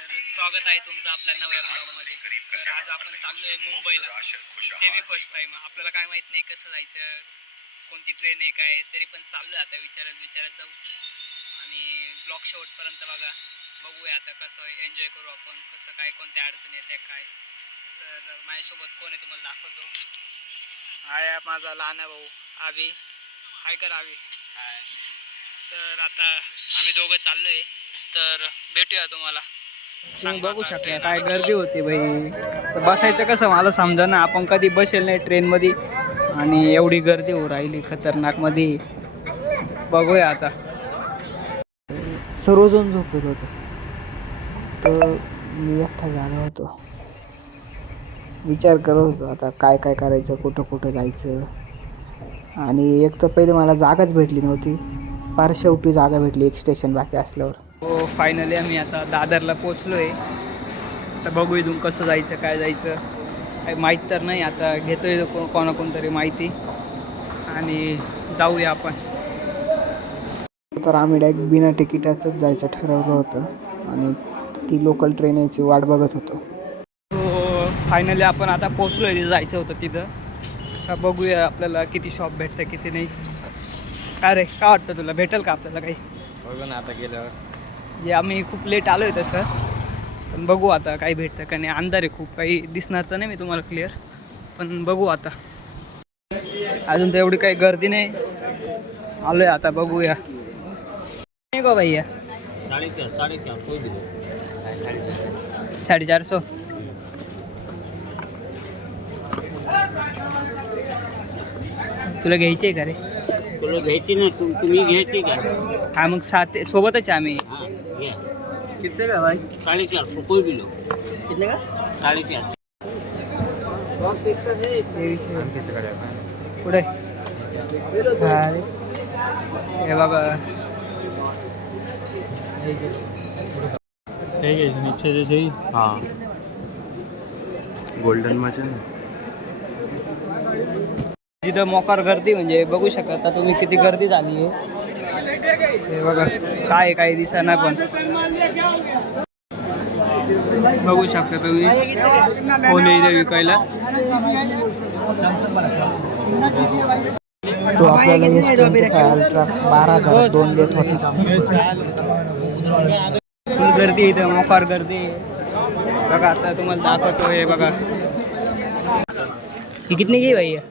तर स्वागत आहे तुमचं आपल्या नव्या ब्लॉगमध्ये. तर आज आपण चाललोय मुंबईला, ते बी फर्स्ट टाइम. आपल्याला काय माहित नाही कसं जायचं, कोणती ट्रेन आहे काय, तरी पण चाललोय आता विचारत जाऊ आणि ब्लॉग शेवटपर्यंत बघा. बघूया आता कसं एन्जॉय करू आपण, कसं काय, कोणत्या अडचणी येत्या काय. तर माझ्यासोबत कोण आहे तुम्हाला दाखवतो. हाय माझा लहान भाऊ आवी. हाय कर आवी. तर आता आम्ही दोघं चाललोय, तर भेटूया तुम्हाला. तुम्ही बघू शकता काय गर्दी होती भाई. तर बसायचं कसं मला समजा ना, आपण कधी बसेल नाही ट्रेनमध्ये आणि एवढी गर्दी हो राहिली खतरनाकमध्ये. बघूया आता. सर्वजण झोपेत होते तर मी एकटा जागा होतो. विचार करत होतो आता काय काय करायचं, कुठं कुठं जायचं. आणि एक तर पहिले मला जागाच भेटली नव्हती, फार शेवटी जागा भेटली एक स्टेशन बाकी असल्यावर. हो फायनली आम्ही आता दादरला पोचलो आहे. आता बघू इथून कसं जायचं काय जायचं काही माहीत तर नाही. आता घेतो आहे कोणाकोणतरी माहिती आणि जाऊया आपण. तर आम्ही डायरेक्ट बिना तिकिटाचंच जायचं ठरवलं होतं आणि ती लोकल ट्रेन यायची वाट बघत होतो. हो फायनली आपण आता पोचलो आहे. तिथं जायचं होतं तिथं. आता बघूया आपल्याला किती शॉप भेटतं किती नाही. काय रे काय वाटतं तुला, भेटेल का आपल्याला काही? बघू ना आता गेल्यावर. जे आम्ही खूप लेट आलो आहे तसं, पण बघू आता काही भेटतं का नाही. अंधार आहे खूप, काही दिसणार तर नाही मी तुम्हाला क्लिअर, पण बघू आता. अजून तर एवढी काही गर्दी नाही. आलो आहे आता बघूया. नाही गो भैया 450. तुला घ्यायची आहे का रे? तुला घ्यायची ना, तुम्ही घ्यायची का? हा मग सात सोबतच आहे आम्ही. हा घ्या. कितले का भाई? 450 कोई भी लो. कितले का? 450. पुढे हे बघा. नीचे जो चाहिए हाँ गोल्डन मचन. जिथं मोकार गर्दी म्हणजे बघू शकता तुम्ही किती गर्दी झाली आहे. हे बघा काय काही दिसेना पण बघू शकता तुम्ही. कोणी इथे विकायला तो आपल्याला S25 अल्ट्रा 12,002 देत होता. फुल गर्दी इथं, मोकार गर्दी बघा. आता तुम्हाला दाखवतो हे बघा. ये कितने की भाई है?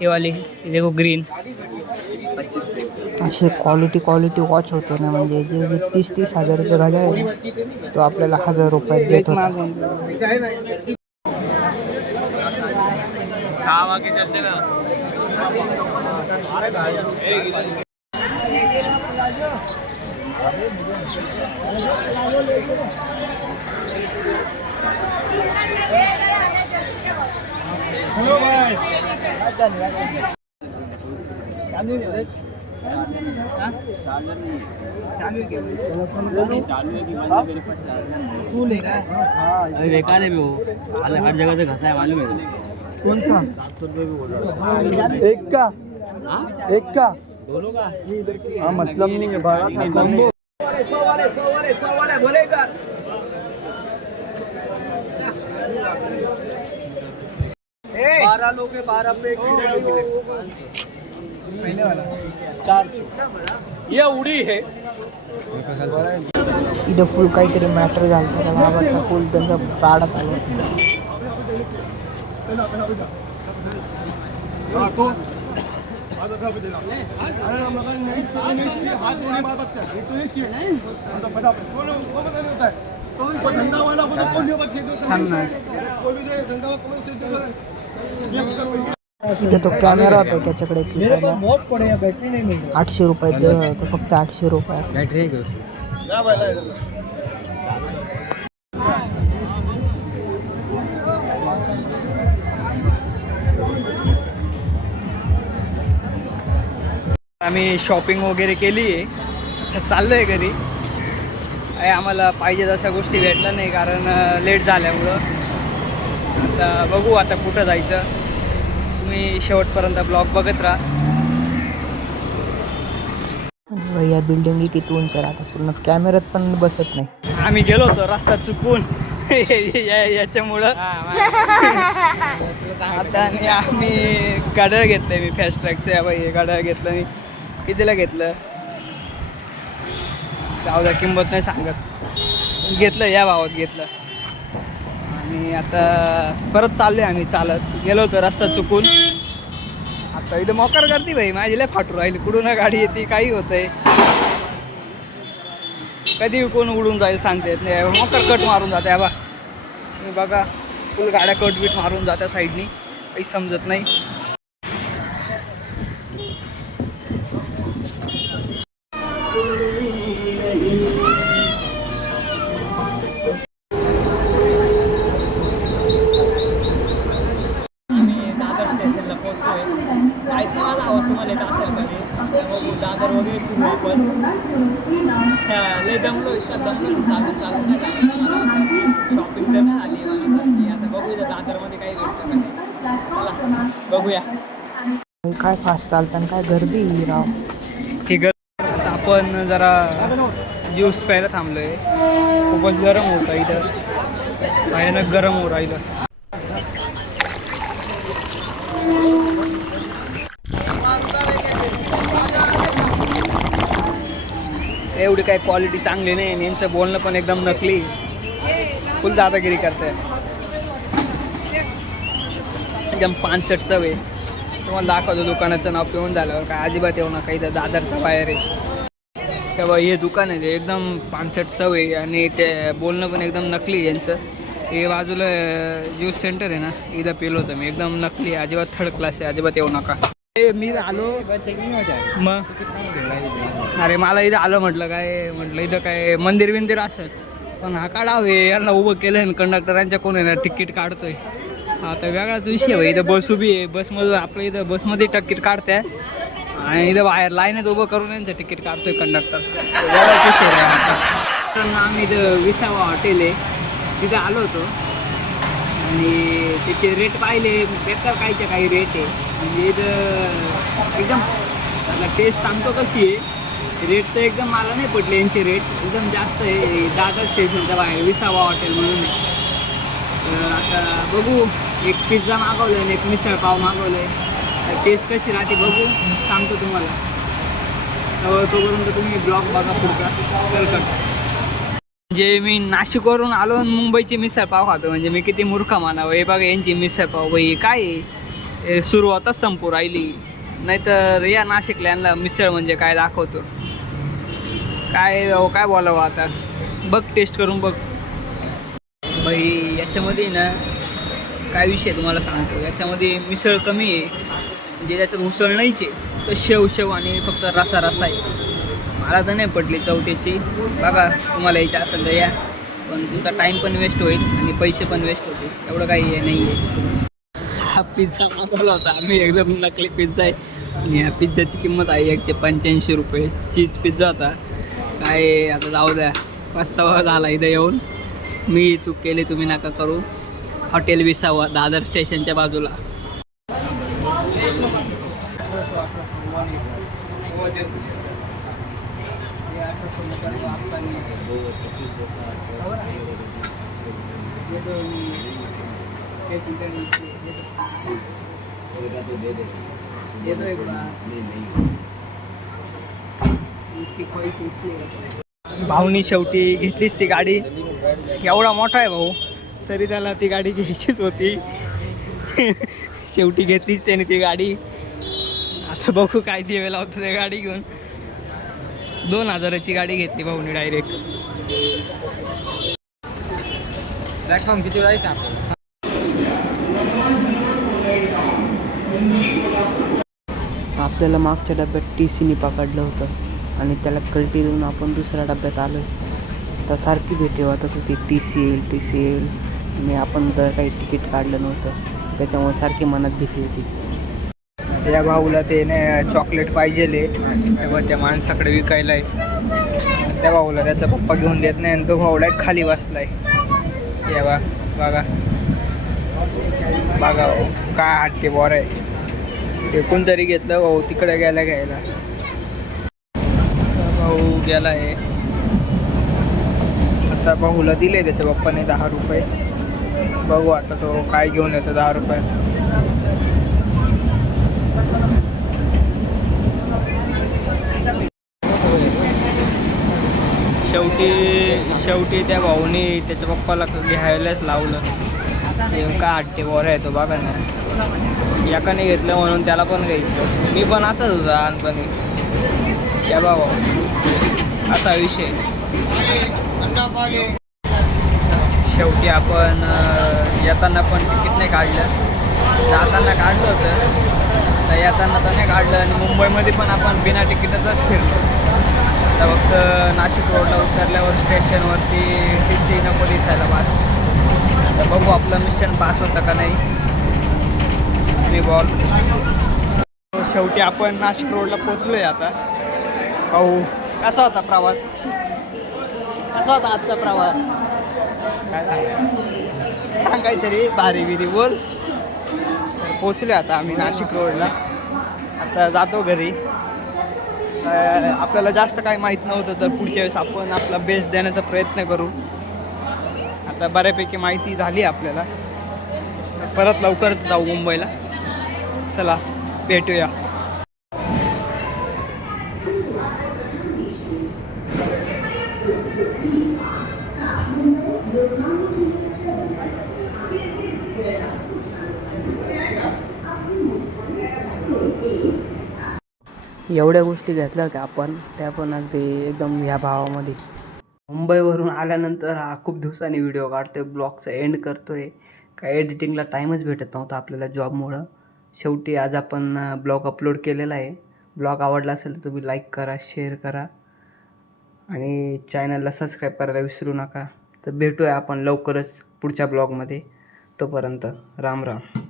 ये वाली ये देखो ग्रीन. असे क्वालिटी वॉच होते ना, म्हणजे जे 30-30 हजाराच्या गाड्या आहे तो आपल्याला 1,000 रुपयात देत होता. चलते ना. अरे बेकार है वो, हर जगह से घसा है मालूम है? कौन सा? 700 रुपये भी बोल रहा है. एक का एक का दोनों का? हाँ, मतलब नहीं है भाड़ा. 100 वाले बोलेगा. बारह लोग 12 पे पहले वाला 400. ये उड़ी है. इथं फुल काहीतरी मॅटर झालं त्या बाबाचा. फुल त्यांचा पाडा चालू. इथे तो कॅमेरा होता त्याच्याकडे विकायला. 800 रुपयात देत होता, फक्त 800 रुपयात. बैटरी है क्या उसकी? आम्ही शॉपिंग वगैरे केली आहे. आता चाललो आहे घरी. आम्हाला पाहिजे तशा गोष्टी भेटल्या नाही कारण लेट झाल्यामुळं. आता बघू आता कुठं जायचं. तुम्ही शेवटपर्यंत ब्लॉग बघत राहा. या बिल्डिंगी किती उंच राहतात, पूर्ण कॅमेऱ्यात पण बसत नाही. आम्ही गेलो होतो रस्ता चुकून याच्यामुळं आता आणि आम्ही गाड्या घेतलंय मी फास्ट ट्रॅकचं बाई गाड्या घेतलं मी कितीला घेतलं जाऊ द्या किंमत नाही सांगत घेतलं या भावात घेतलं आणि आता परत चाललोय आम्ही चालत गेलो होतो रस्ता चुकून आता इथं मोकार करते भाई माझी लय फाटू राहिली कुठून गाडी येते काही होतंय कधी कोण उडून जाईल सांगता येत नाही मोकार कट मारून जाते बा तुम्ही बघा फुल गाड्या कट बीट मारून जात्या साईडनी काही समजत नाही दादर स्टेशनला पोहोचलोय माहीत नाही माझा आवाज तुम्हाला येत असेल कधी त्यामुळे दादर वगैरे सुरू आपण लय दमलो इतका दमलो चालू शॉपिंग तर नाही झाली मला आता बघूया दादरमध्ये काही भेटतं का नाही चला बघूया काय फास्ट चालतं काय गर्दी राव ही आता आपण जरा ज्यूस प्यायला थांबलोय खूपच गरम होतं इथं भयानक गरम होऊ राहिलं एवढी काही क्वालिटी चांगली नाही आणि यांचं बोलणं पण एकदम नकली फुल दादागिरी करते एकदम पानसट चव आहे तुम्हाला दाखवतो दुकानाचं नाव पिऊन झाल्यावर काय अजिबात येऊ नका इथं दादरचा बाहेर आहे तेव्हा हे दुकान आहे ते एकदम पानसट चव आहे आणि ते बोलणं पण एकदम नकली आहे यांचं हे बाजूला ज्यूस सेंटर आहे ना इथं पिलो होतं मी एकदम नकली आहे अजिबात थर्ड क्लास आहे अजिबात येऊ नका मी आलो मग अरे मला इथं आलं म्हटलं काय म्हटलं इथं काय मंदिर बिंदिर असेल पण हा काढावं हे यांना उभं केलं आहे कंडक्टरांच्या कोण आहे ना तिकीट काढतोय हा तर वेगळाच विषय आहे इथं बस उभी आहे बसमधून आपलं इथं बसमध्ये तिकीट काढते आणि इथं बाहेर लाईनीत उभं करून यांचं तिकीट काढतोय कंडक्टर वेगळाच विषय आहे आम्ही इथं विसावा हॉटेल आहे तिथं आलो होतो आणि त्याचे रेट पाहिले बेकार कायचे काही रेट आहे म्हणजे इथं एकदम आता टेस्ट सांगतो कशी आहे रेट तर एकदम मला नाही पडले यांचे रेट एकदम जास्त आहे दादर स्टेशनच्या बाहेर विसावा हॉटेल म्हणून आहे तर आता बघू एक पिझ्झा मागवलं आहे आणि एक मिसळ पाव मागवलं आहे तर टेस्ट कशी राहते बघू सांगतो तुम्हाला तोपर्यंत तुम्ही ब्लॉग बघा पुढचा वेलकम म्हणजे मी नाशिकवरून आलो आणि मुंबईची मिसळ पाव खातो म्हणजे मी किती मूर्ख मानावं हे बघा यांची मिसळ पाव बाई काय आहे सुरुवातच संपू राहिली नाहीतर या नाशिकला यांना मिसळ म्हणजे काय दाखवतो काय बोलावं आता बघ टेस्ट करून बघ बाई याच्यामध्ये ना काय विषय तुम्हाला सांगतो याच्यामध्ये मिसळ कमी आहे म्हणजे त्याच्यात उसळ नाहीच आहे तर शेव आणि फक्त रसा आहे मला तर नाही पडली चौथीची बघा तुम्हाला यायचं असेल तर या पण तुमचा टाईम पण वेस्ट होईल आणि पैसे पण वेस्ट होतील एवढं काही हे नाही आहे हा पिझ्झा मागवला होता आम्ही एकदम नकली पिझ्झा आहे आणि ह्या पिझ्झाची किंमत आहे 185 रुपये चीज पिझ्झा होता काय आता जाऊ द्या पस्तावा झाला इथं येऊन मी चूक केली तुम्ही नका करू हॉटेल विसावा दादर स्टेशनच्या बाजूला भाऊनी शेवटी घेतलीच ती गाडी एवढा मोठा आहे भाऊ तरी त्याला ती गाडी घ्यायचीच होती शेवटी घेतलीच त्याने ती गाडी आता बघू काय द्यावे लावतो त्या गाडी घेऊन 2000ची गाडी घेतली भाऊनी डायरेक्ट प्लॅटफॉर्म किती जायचं आपल्याला आपल्याला मागच्या डब्यात TCने पकडलं होतं आणि त्याला कल्टी देऊन आपण दुसऱ्या डब्यात आलो तर सारखी भेटी वाटत होती TC येईल आणि आपण तर काही तिकीट काढलं नव्हतं त्याच्यामुळे सारखी मनात भीती होती त्या भाऊला ते चॉकलेट पाहिजे तेव्हा त्या माणसाकडे विकायला आहे त्या भाऊला त्याचा पप्पा घेऊन देत नाही आणि तो भाऊला खाली बसलाय या बघा काय हटके बोर आहे ते कोणतरी घेतलं भाऊ तिकडे गेला घ्यायला भाऊ गेला आहे आता भाऊला दिले त्याच्या पप्पाने 10 रुपये. बघू आता तो काय घेऊन येतो 10 रुपयात. शेवटी त्या भाऊनी त्याच्या पप्पाला घ्यायलाच लावलं. का हट्टे बोर आहे तो बघा ना. एकाने घेतलं म्हणून त्याला पण घ्यायचं. मी पण असंच होता लहानपणी. या बाबा असा विषय. शेवटी आपण येताना पण तिकीट नाही काढलं. जाताना काढलं होतं तर येताना तर नाही काढलं. आणि मुंबईमध्ये पण आपण बिना तिकीटाचाच फिरलो. आता फक्त नाशिक रोडला उतरल्यावर स्टेशनवरती TC नको दिसायला पास. तर बघू आपलं मिशन पास होतं का नाही. मी बॉल. शेवटी आपण नाशिक रोडला पोचलो आहे आता. भाऊ कसा होता प्रवास. कसा होता आजचा प्रवास. काय सांगाय काहीतरी भारी बिरी बोल. पोचलो आता आम्ही नाशिक रोडला. आता जातो घरी. आपल्याला जास्त काही माहीत नव्हतं तर पुढच्या वेळेस आपण आपला बेस्ट देण्याचा प्रयत्न करू. आता बऱ्यापैकी माहिती झाली आपल्याला. परत लवकरच जाऊ मुंबईला. चला भेटूया. एवढ्या गोष्टी घेतल्या होत्या आपण. त्या पण अगदी एकदम ह्या भावामध्ये. मुंबईवरून आल्यानंतर हा खूप दिवसांनी व्हिडिओ काढतोय. ब्लॉगचा एंड करतोय. काय एडिटिंगला टाईमच भेटत नव्हता आपल्याला जॉबमुळं. शेवटी आज आपण ब्लॉग अपलोड केलेला आहे. ब्लॉग आवडला असेल तर तुम्ही लाईक करा, शेअर करा आणि चॅनलला सबस्क्राईब करायला विसरू नका. तर भेटूया आपण लवकरच पुढच्या ब्लॉगमध्ये. तोपर्यंत राम राम.